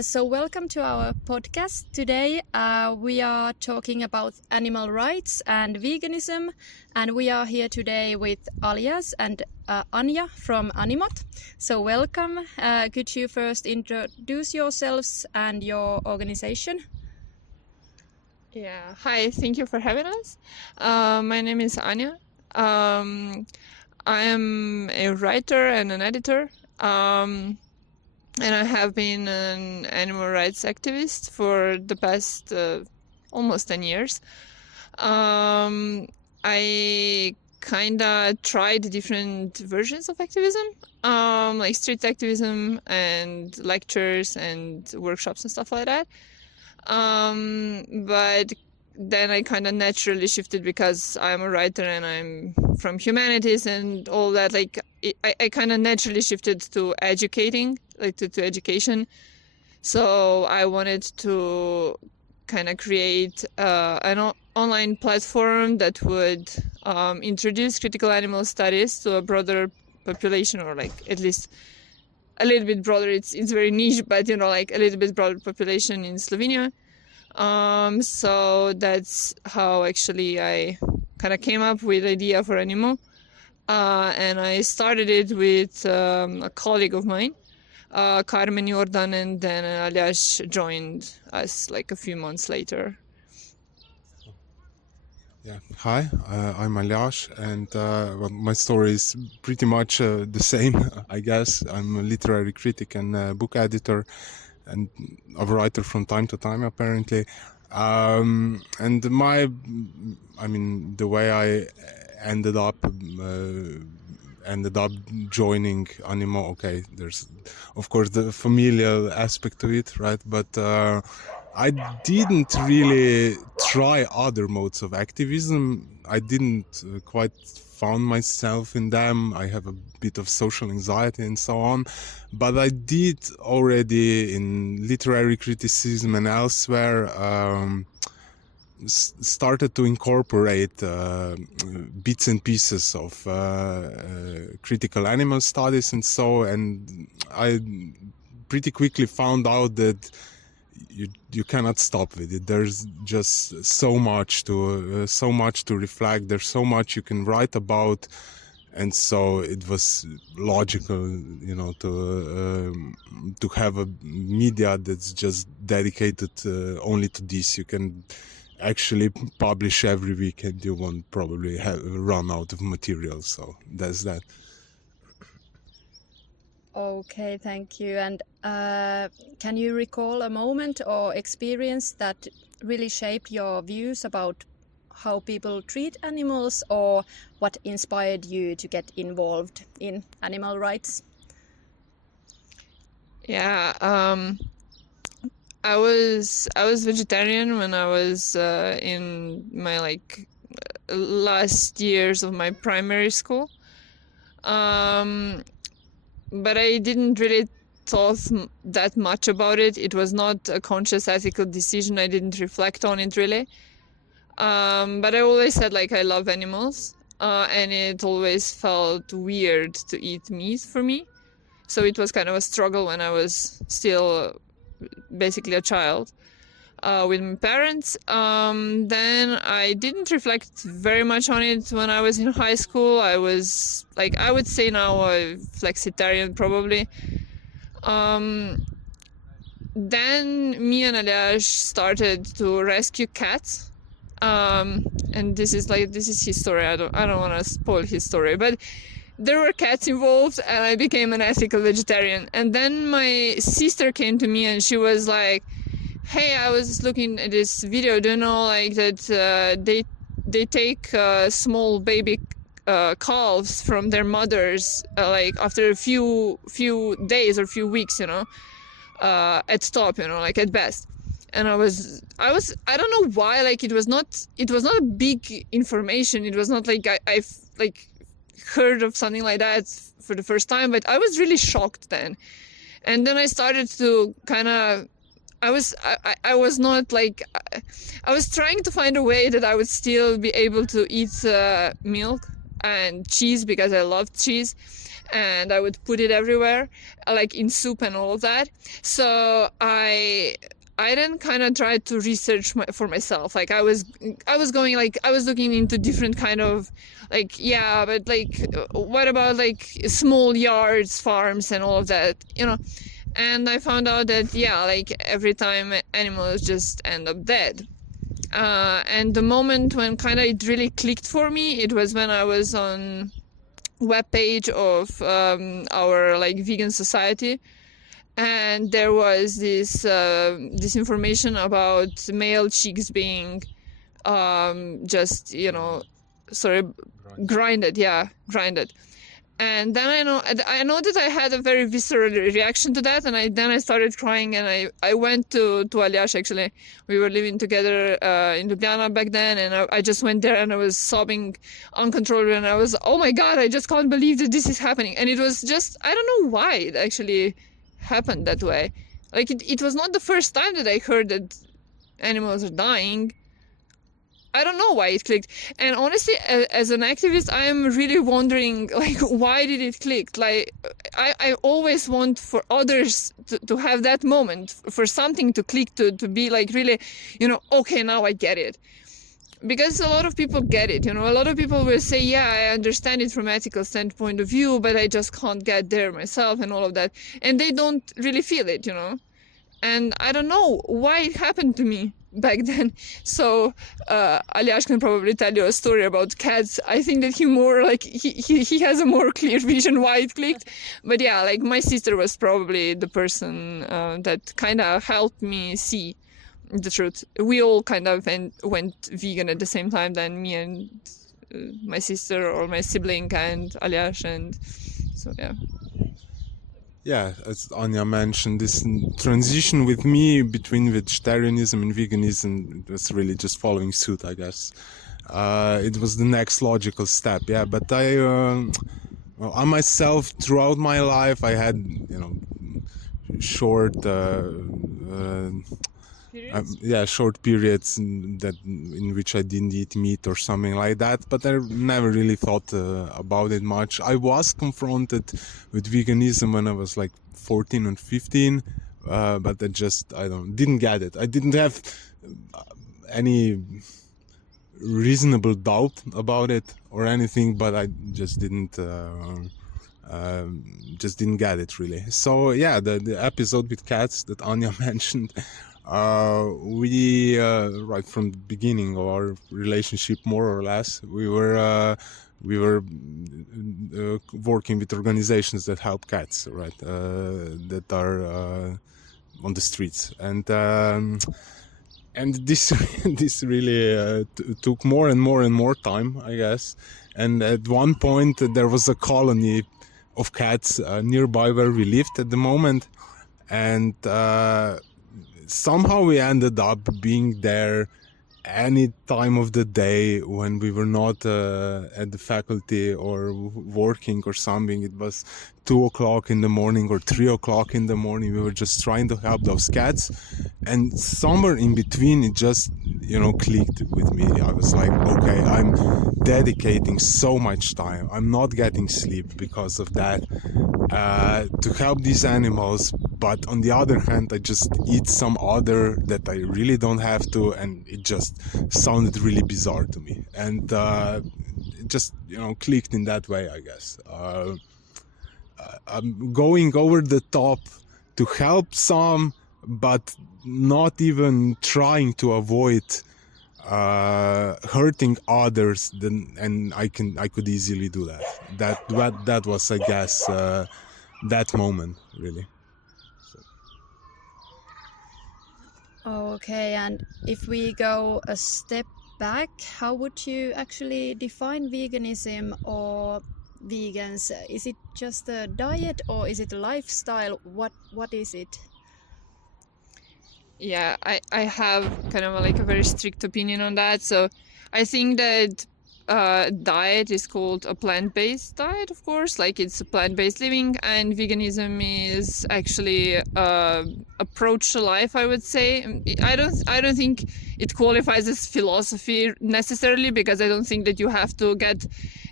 So welcome to our podcast. Today we are talking about animal rights and veganism, and we are here today with Aljaž and Anja from Animot. So welcome. Could you first introduce yourselves and your organization? Yeah, hi, thank you for having us. My name is Anja. I am a writer and an editor. And I have been an animal rights activist for the past almost 10 years. I kind of tried different versions of activism, like street activism and lectures and workshops and stuff like that. But then I kind of naturally shifted because I'm a writer and I'm from humanities and all that. Like I kind of naturally shifted to educating, like to education. So I wanted to kind of create an online platform that would introduce critical animal studies to a broader population, or like at least a little bit broader. It's very niche, but like a little bit broader population in Slovenia. So that's how actually I kind of came up with the idea for Animo. And I started it with a colleague of mine, Carmen Jordan, and then Aljaž joined us like a few months later. Yeah, hi, I'm Aljaž, and well, my story is pretty much the same, I guess. I'm a literary critic and book editor, and a writer from time to time, apparently. And the way I ended up joining Animo. Okay, there's of course the familial aspect to it, right? But I didn't really try other modes of activism. I didn't quite found myself in them. I have a bit of social anxiety and so on, but I did already in literary criticism and elsewhere started to incorporate bits and pieces of critical animal studies and so, and I pretty quickly found out that you cannot stop with it. There's just so much to reflect. There's so much you can write about, and so it was logical, to have a media that's just dedicated only to this. You can actually publish every week, and you won't probably run out of material. So that's that. Okay, thank you. And can you recall a moment or experience that really shaped your views about how people treat animals, or what inspired you to get involved in animal rights? Yeah, I was vegetarian when I was in my last years of my primary school. But I didn't really thought that much about it. It was not a conscious ethical decision. I didn't reflect on it really. But I always said I love animals, and it always felt weird to eat meat for me. So it was kind of a struggle when I was still basically a child with my parents. Then I didn't reflect very much on it when I was in high school. I was I would say now a flexitarian probably. Then me and Aljaž started to rescue cats. And this is his story. I don't want to spoil his story, but there were cats involved, and I became an ethical vegetarian. And then my sister came to me and she was like, hey, I was looking at this video, do you know that they take small baby calves from their mothers after a few days or few weeks, at top, at best. And I don't know why, it was not a big information. It was not I've heard of something like that for the first time, but I was really shocked then. And then I started to kind of, I was trying to find a way that I would still be able to eat milk and cheese, because I loved cheese. and I would put it everywhere, like in soup and all of that. So I then kind of tried to research for myself. Like I was looking into different kind of like, yeah, but like what about like small yards, farms and all of that, you know? And I found out that, yeah, like every time animals just end up dead. And the moment when kind of it really clicked for me, it was when I was on webpage of our like vegan society. And there was this information about male chicks being just, you know, grinded. And then I know that I had a very visceral reaction to that, and I started crying, and I went to Aljaž. Actually, we were living together in Ljubljana back then, and I just went there and I was sobbing uncontrollably, and I was, oh my God, I just can't believe that this is happening. And it was just, I don't know why it actually happened that way. Like it was not the first time that I heard that animals are dying. I don't know why it clicked. And honestly, as an activist, I am really wondering, like, why did it click? Like, I always want for others to have that moment, for something to click, to be like really, you know, okay, now I get it. Because a lot of people get it, you know, a lot of people will say, yeah, I understand it from ethical standpoint of view, but I just can't get there myself and all of that. And they don't really feel it, you know. And I don't know why it happened to me back then. So Aljaž can probably tell you a story about cats. I think that he has a more clear vision why it clicked. But yeah, like my sister was probably the person that kind of helped me see the truth. We all kind of went vegan at the same time, then me and my sister or my sibling and Aljaž, and so yeah. Yeah, as Anja mentioned, this transition with me between vegetarianism and veganism, it was really just following suit, I guess. It was the next logical step, yeah. But I myself, throughout my life, I had, you know, short periods in which I didn't eat meat or something like that, but I never really thought about it much. I was confronted with veganism when I was like 14 and 15, but I didn't get it. I didn't have any reasonable doubt about it or anything, but I just didn't get it really. So yeah, the episode with cats that Anja mentioned, we right from the beginning of our relationship, more or less, we were working with organizations that help cats, right, that are on the streets, and this really took more and more time, I guess. And at one point there was a colony of cats nearby where we lived at the moment, and somehow we ended up being there any time of the day when we were not at the faculty or working or something. It was 2 o'clock in the morning or 3 o'clock in the morning. We were just trying to help those cats, and somewhere in between it just, you know, clicked with me. I was like, okay, I'm dedicating so much time, I'm not getting sleep because of that, to help these animals, but on the other hand I just eat some other that I really don't have to, and it just sounded really bizarre to me, and it just, you know, clicked in that way, I guess. I'm going over the top to help some, but not even trying to avoid hurting others, and I could easily do that. That was, I guess, that moment really. Okay, and if we go a step back, how would you actually define veganism or vegans? Is it just a diet or is it a lifestyle? What is it? Yeah, I have kind of like a very strict opinion on that. So I think that diet is called a plant-based diet, of course, like it's a plant-based living, and veganism is actually approach to life, I would say. I don't think it qualifies as philosophy necessarily, because I don't think that you have to get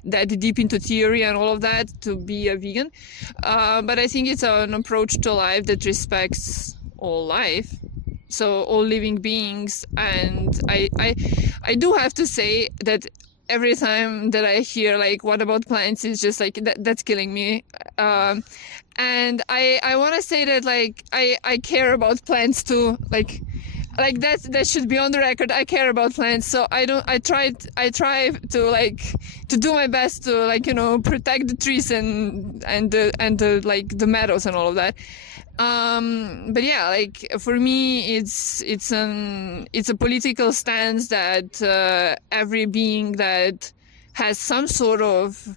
that deep into theory and all of that to be a vegan. But I think it's an approach to life that respects all life, so all living beings. And I do have to say that every time that I hear like what about plants, is just like that's killing me. And I want to say that like I care about plants too, like that should be on the record. I care about plants, so I try to like to do my best to like, you know, protect the trees and the like the meadows and all of that. But yeah, like for me it's a political stance that every being that has some sort of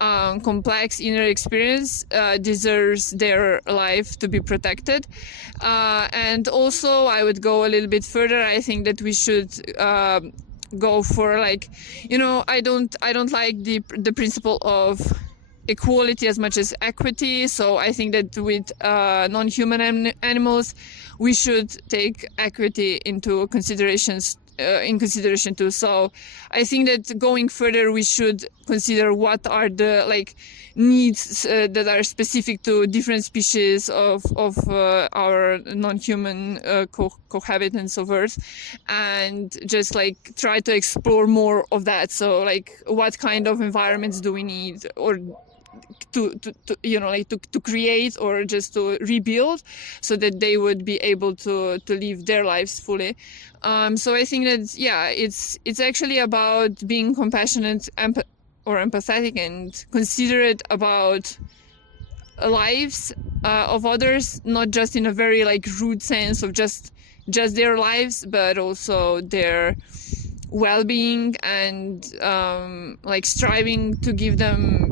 complex inner experience deserves their life to be protected. And also I would go a little bit further. I think that we should go for like, you know, I don't like the principle of equality as much as equity. So I think that with non-human animals we should take equity into consideration too. So I think that going further we should consider what are the like needs that are specific to different species of our non-human cohabitants of Earth, and just like try to explore more of that. So like what kind of environments do we need, or to you know, like to create or just to rebuild, so that they would be able to live their lives fully. So I think that yeah, it's actually about being compassionate or empathetic and considerate about lives of others, not just in a very like rude sense of just their lives, but also their well-being, and like striving to give them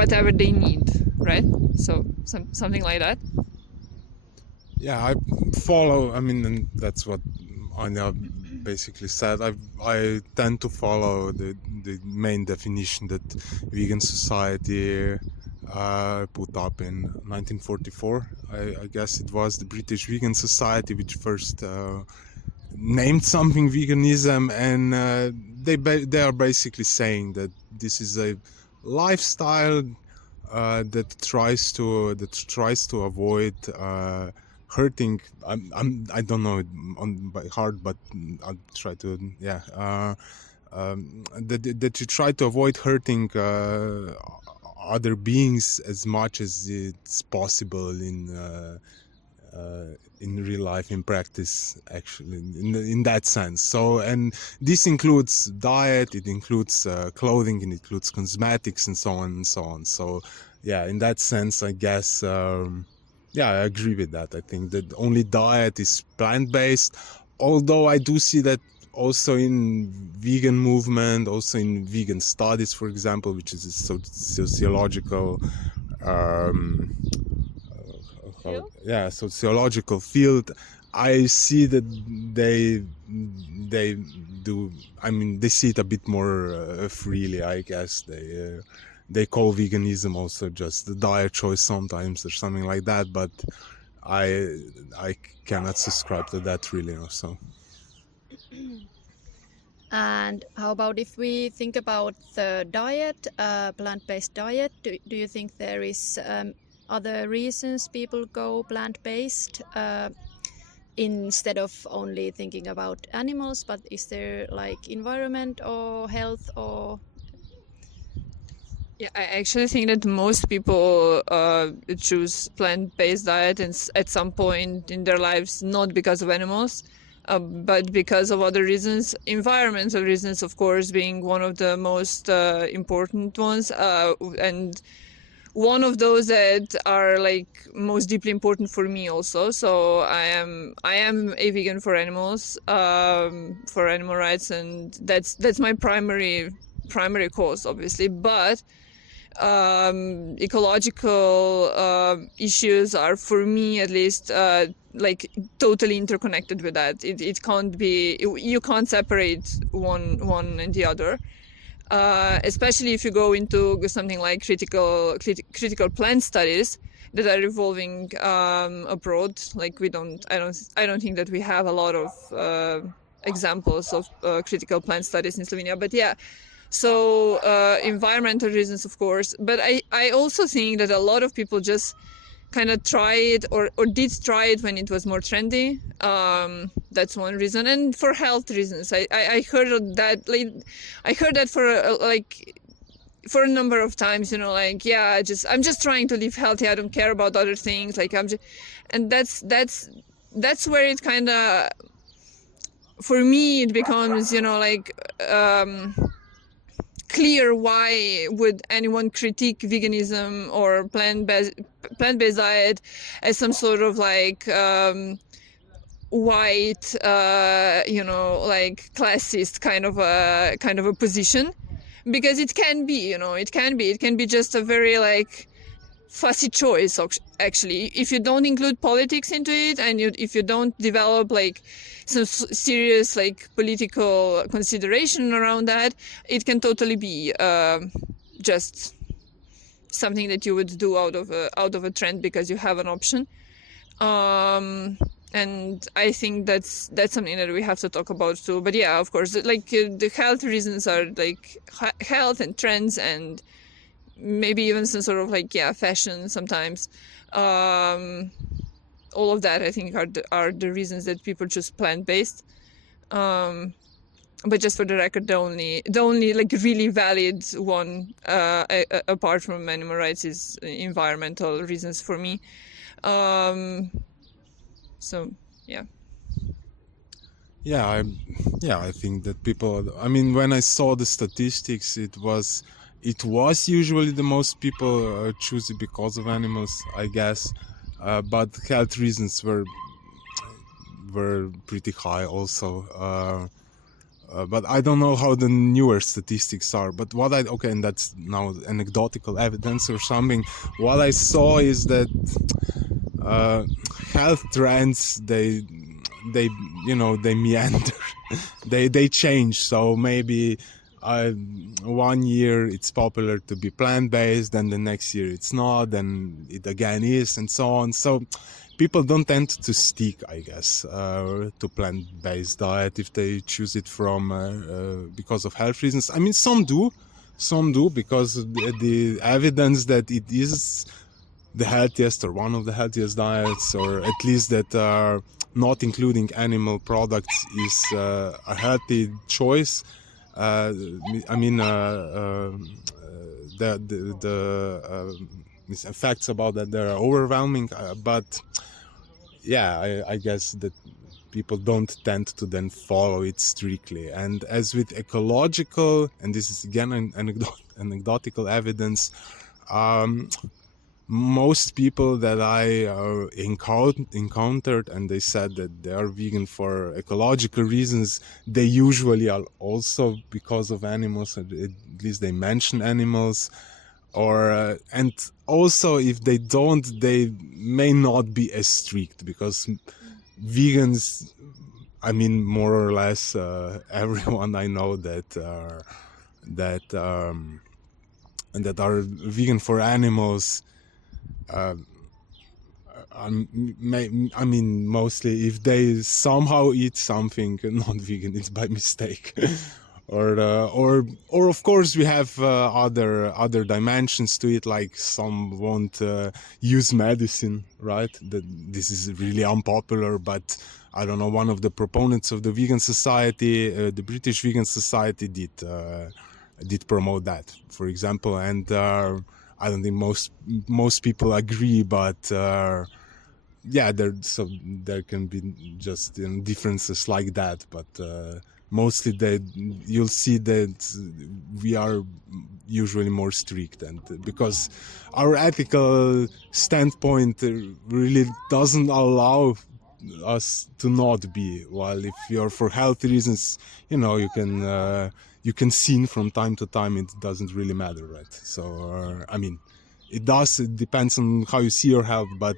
whatever they need, right? So something like that. Yeah, I follow, I mean, and that's what Anja basically said. I tend to follow the main definition that vegan society put up in 1944. I guess it was the British Vegan Society which first named something veganism, and they are basically saying that this is a lifestyle that tries to avoid hurting. I don't know it by heart, but I'll try to that you try to avoid hurting other beings as much as it's possible in real life, in practice, actually, in that sense. So, and this includes diet, it includes clothing, it includes cosmetics, and so on and so on. So yeah, in that sense, I guess yeah, I agree with that. I think that only diet is plant-based, although I do see that also in vegan movement, also in vegan studies, for example, which is a sociological sociological field. I see that they do, I mean, they see it a bit more freely, I guess. They call veganism also just the diet choice sometimes, or something like that, but I cannot subscribe to that really also. And how about if we think about the diet, plant-based diet? Do you think there is other reasons people go plant-based instead of only thinking about animals? But is there like environment or health or? Yeah, I actually think that most people choose plant-based diet at some point in their lives, not because of animals, but because of other reasons. Environmental reasons, of course, being one of the most important ones, and one of those that are like most deeply important for me also. So I am a vegan for animals, for animal rights, and that's my primary cause, obviously. But ecological issues are, for me at least, like totally interconnected with that. It can't be, you can't separate one and the other. especially if you go into something like critical plant studies that are evolving abroad. Like I don't think that we have a lot of examples of critical plant studies in Slovenia, but yeah. So environmental reasons, of course, but I also think that a lot of people just kind of try it or did try it when it was more trendy. That's one reason, and for health reasons. I heard that, like, I heard that for a number of times, you know, like, yeah, I'm just trying to live healthy. I don't care about other things. Like, and that's where it kind of, for me, it becomes, you know, like, clear why would anyone critique veganism or plant-based diet as some sort of like white, you know, like classist kind of a position, because it can be, you know, it can be just a very like fussy choice actually, if you don't include politics into it, and if you don't develop like some serious like political consideration around that, it can totally be just something that you would do out of a trend because you have an option. And I think that's something that we have to talk about too. But yeah, of course, like the health reasons are like health and trends, and maybe even some sort of like, yeah, fashion sometimes. All of that, I think, are the reasons that people choose plant-based. But just for the record, the only like really valid one, apart from animal rights, is environmental reasons for me. So yeah. Yeah, I think that people. I mean, when I saw the statistics, it was usually the most people choose it because of animals, I guess. But health reasons were pretty high also. But I don't know how the newer statistics are. But and that's now anecdotal evidence or something. What I saw is that health trends, they meander, they change. So maybe 1 year it's popular to be plant-based, then the next year it's not, then it again is, and so on. So people don't tend to stick, I guess, to plant-based diet if they choose it from because of health reasons. I mean, some do because the evidence that it is the healthiest or one of the healthiest diets, or at least that are not including animal products, is a healthy choice. I mean, the facts about that, they're overwhelming, but yeah, I guess that people don't tend to then follow it strictly. And as with ecological, and this is again an anecdotal evidence, most people that I encountered, and they said that they are vegan for ecological reasons, they usually are also because of animals, at least they mention animals. Or and also, if they don't, they may not be as strict, because vegans, I mean, more or less everyone I know that are vegan for animals, I mean, mostly if they somehow eat something not vegan, it's by mistake. Or of course we have other dimensions to it, like some won't use medicine, right? This is really unpopular, but I don't know, one of the proponents of the vegan society, the British Vegan Society, did promote that, for example, and I don't think most people agree, but yeah, there can be just differences like that, but mostly you'll see that we are usually more strict, and because our ethical standpoint really doesn't allow us to not be. While if you're for health reasons, you can sin from time to time, it doesn't really matter, right? So I mean, it depends on how you see your health, but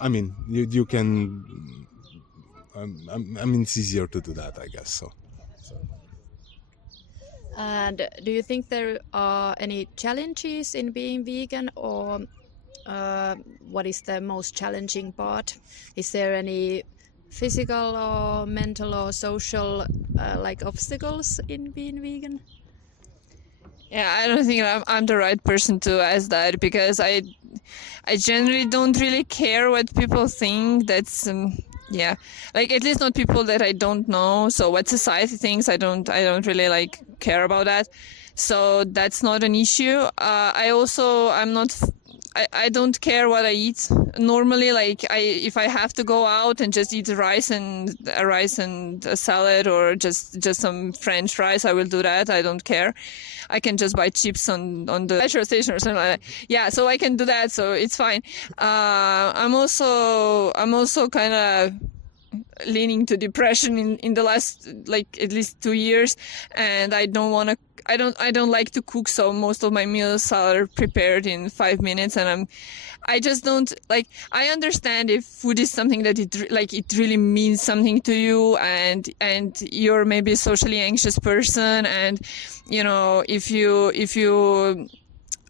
I mean, you can I mean, it's easier to do that, I guess. So. And do you think there are any challenges in being vegan, or what is the most challenging part? Is there any physical or mental or social like obstacles in being vegan? Yeah, I don't think I'm the right person to ask that, because I generally don't really care what people think. That's yeah, like at least not people that I don't know. So what society thinks, I don't really like care about that. So that's not an issue. I don't care what I eat normally. Like if I have to go out and just eat rice and a salad, or just some French fries, I will do that. I don't care. I can just buy chips on the petrol station or something like that. Yeah, so I can do that. So it's fine. I'm also kind of leaning to depression in the last like at least 2 years, and I don't like to cook, so most of my meals are prepared in 5 minutes, and I just don't like. I understand if food is something that it really means something to you, and you're maybe a socially anxious person, and you know, if you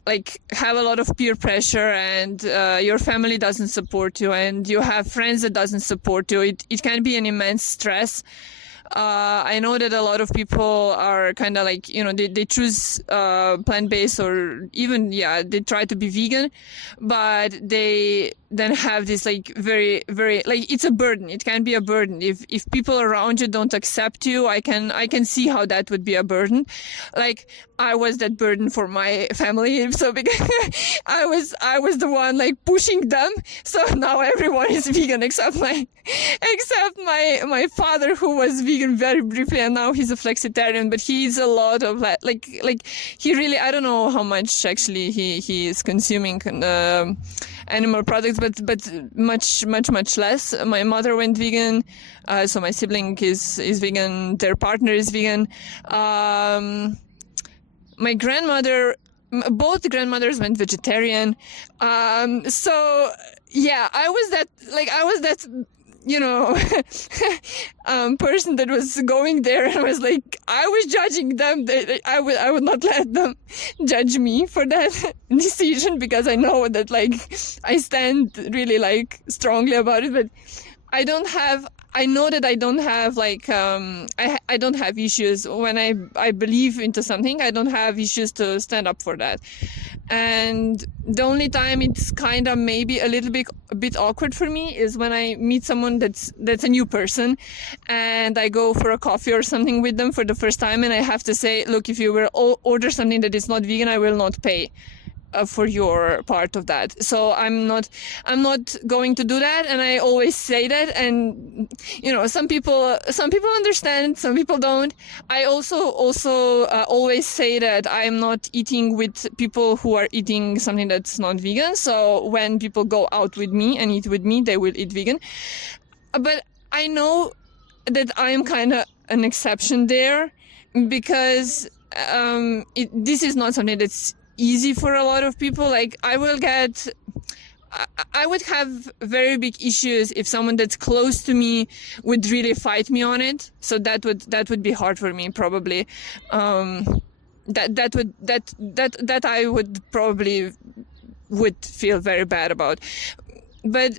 like have a lot of peer pressure, and your family doesn't support you, and you have friends that doesn't support you, it can be an immense stress. I know that a lot of people are kind of like, you know, they choose plant-based, or even, they try to be vegan, but they then have this like very, very, like, it's a burden. It can be a burden. If people around you don't accept you, I can see how that would be a burden. Like, I was that burden for my family. So because I was the one like pushing them. So now everyone is vegan except my father, who was vegan very briefly, and now he's a flexitarian, but he eats a lot of like he really, I don't know how much actually he is consuming animal products, but much less. My mother went vegan, so my sibling is vegan, their partner is vegan. My grandmother, both grandmothers went vegetarian. So yeah, I was that, you know, person that was going there, and was like, I was judging them. I would not let them judge me for that decision, because I know that like I stand really like strongly about it, but I know that I don't have like I don't have issues when I believe into something. I don't have issues to stand up for that. And the only time it's kind of maybe a bit awkward for me is when I meet someone that's a new person, and I go for a coffee or something with them for the first time, and I have to say, look, if you will order something that is not vegan, I will not pay for your part of that. So I'm not going to do that, and I always say that. And you know, some people understand, some people don't. I also always say that I'm not eating with people who are eating something that's not vegan. So when people go out with me and eat with me, they will eat vegan. But I know that I'm kind of an exception there, because this is not something that's easy for a lot of people. Like I would have very big issues if someone that's close to me would really fight me on it. So that would be hard for me, probably. That I would probably feel very bad about. But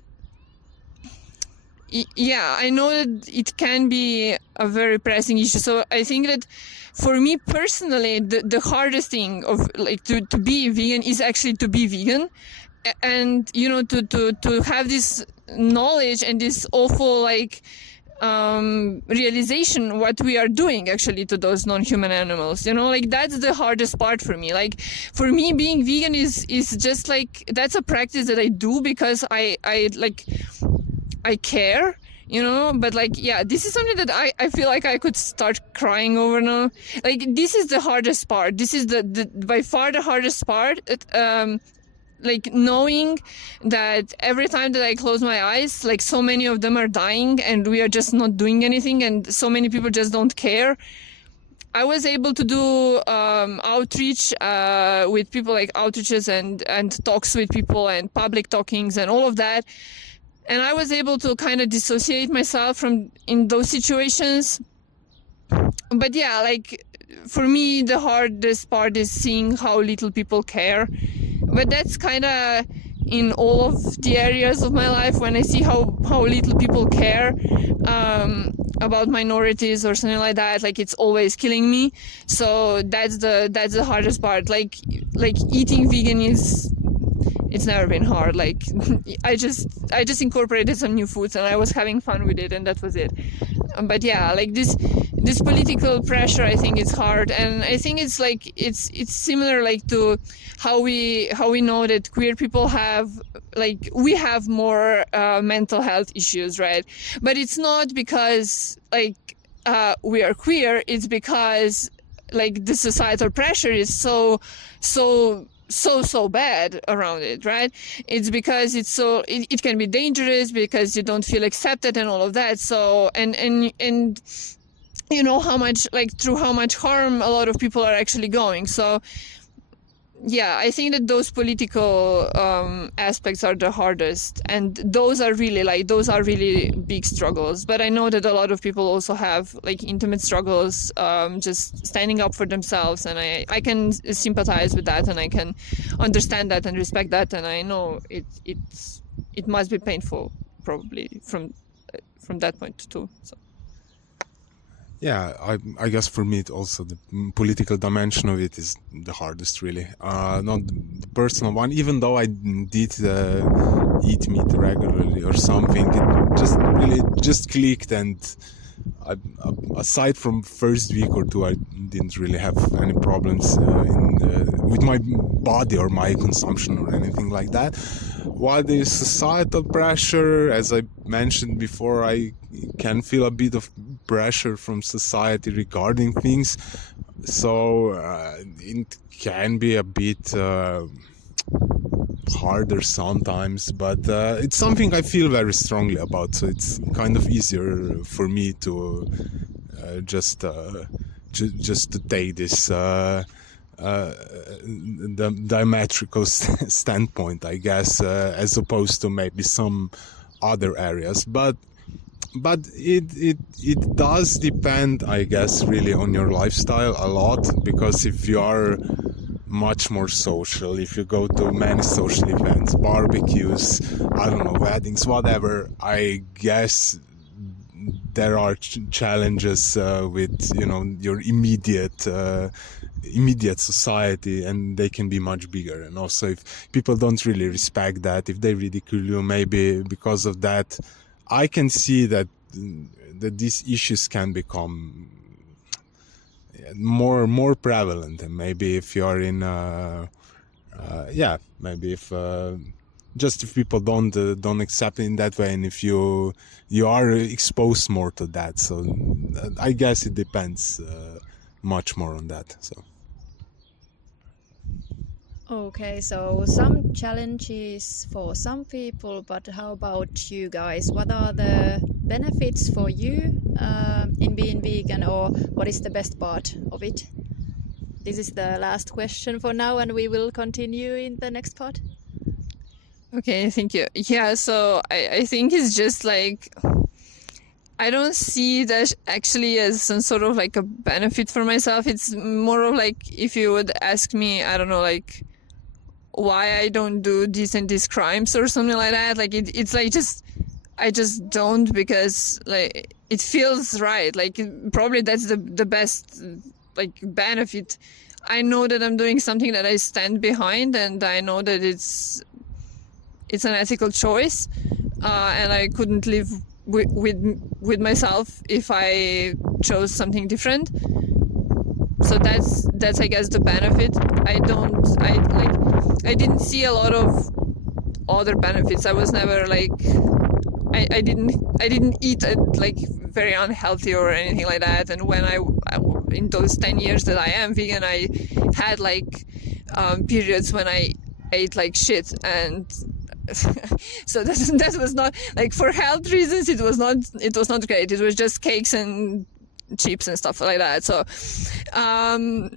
yeah, I know that it can be a very pressing issue. So I think that for me personally, the hardest thing of like to be vegan is actually to be vegan, and you know, to have this knowledge and this awful like realization what we are doing actually to those non-human animals. You know, like that's the hardest part for me. Like for me, being vegan is just like, that's a practice that I do because I care, you know. But like, yeah, this is something that I feel like I could start crying over now. Like this is the hardest part. This is the by far the hardest part. Like knowing that every time that I close my eyes, like so many of them are dying and we are just not doing anything, and so many people just don't care. I was able to do outreach with people, like outreaches and talks with people and public talkings and all of that. And I was able to kind of dissociate myself from in those situations. But yeah, like for me, the hardest part is seeing how little people care. But that's kind of in all of the areas of my life. When I see how little people care about minorities or something like that, like it's always killing me. So that's the hardest part. Like eating vegan it's never been hard. Like I just incorporated some new foods and I was having fun with it, and that was it. But yeah, like this political pressure, I think it's hard, and I think it's like it's similar like to how we know that queer people have, like, we have more mental health issues, right? But it's not because like we are queer, it's because like the societal pressure is so bad around it, right? It's because it can be dangerous because you don't feel accepted and all of that. So and you know how much, like, through how much harm a lot of people are actually going. So yeah, I think that those political aspects are the hardest, and those are really big struggles. But I know that a lot of people also have like intimate struggles, just standing up for themselves, and I can sympathize with that, and I can understand that and respect that, and I know it must be painful probably from that point too. So. Yeah, I guess for me also the political dimension of it is the hardest, really. Not the personal one, even though I did eat meat regularly or something, it just clicked, and aside from first week or two, I didn't really have any problems with my body or my consumption or anything like that. While the societal pressure, as I mentioned before, I can feel a bit of pressure from society regarding things, so it can be a bit harder sometimes, but it's something I feel very strongly about, so it's kind of easier for me to just to take this the diametrical standpoint, I guess, as opposed to maybe some other areas. But it does depend, I guess, really on your lifestyle a lot, because if you are much more social, if you go to many social events, barbecues, I don't know, weddings, whatever, I guess there are challenges with, you know, your immediate society, and they can be much bigger. And also, if people don't really respect that, if they ridicule you, maybe because of that, I can see that these issues can become more prevalent. And maybe if you are in maybe if people don't accept it in that way, and if you are exposed more to that, so I guess it depends much more on that. So okay, so some challenges for some people, but how about you guys? What are the benefits for you in being vegan, or what is the best part of it? This is the last question for now, and we will continue in the next part. Okay, thank you. Yeah, so I think it's just like, I don't see that actually as some sort of like a benefit for myself. It's more of like, if you would ask me, I don't know, like why I don't do these and these crimes or something like that. Like it's like I just don't, because like it feels right. Like probably that's the best like benefit. I know that I'm doing something that I stand behind, and I know that it's an ethical choice, and I couldn't live with myself if I chose something different. So that's I guess the benefit. I didn't see a lot of other benefits. I was never like, I didn't eat like very unhealthy or anything like that. And when I in those 10 years that I am vegan, I had like periods when I ate like shit, and so that was not like, for health reasons, it was not great. It was just cakes and chips and stuff like that. So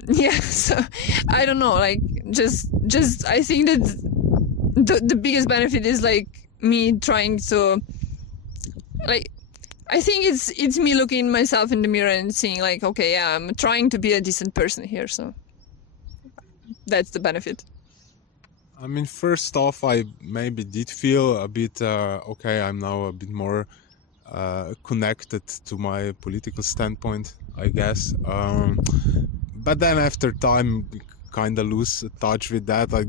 yeah, so I don't know, like just I think that the biggest benefit is like me trying to, like, I think it's me looking myself in the mirror and seeing like, okay, yeah, I'm trying to be a decent person here, so that's the benefit. I mean, first off, I maybe did feel a bit, okay, I'm now a bit more connected to my political standpoint, I guess. But then after time, kind of lose touch with that. I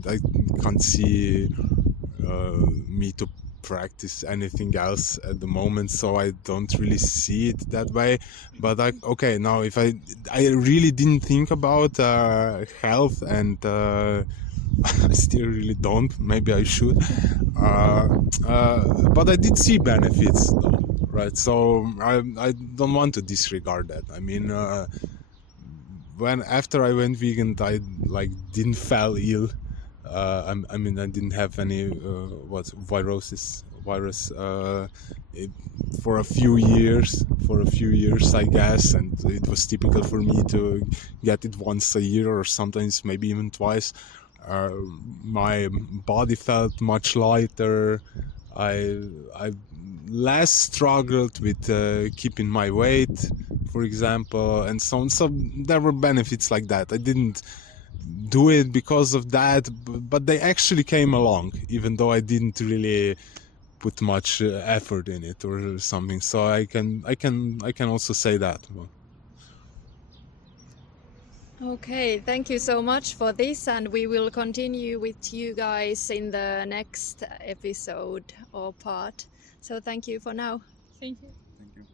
can't see me to practice anything else at the moment, so I don't really see it that way. But okay, now if I really didn't think about health, and I still really don't. Maybe I should. But I did see benefits, though, right? So I don't want to disregard that. I mean, after I went vegan, I didn't fall ill. I mean, I didn't have any virus for a few years, I guess, and it was typical for me to get it once a year or sometimes maybe even twice. My body felt much lighter. I less struggled with keeping my weight, for example, and so on. So there were benefits like that. I didn't do it because of that, but they actually came along, even though I didn't really put much effort in it or something. So I can also say that. Okay, thank you so much for this, and we will continue with you guys in the next episode or part. So thank you for now. Thank you. Thank you.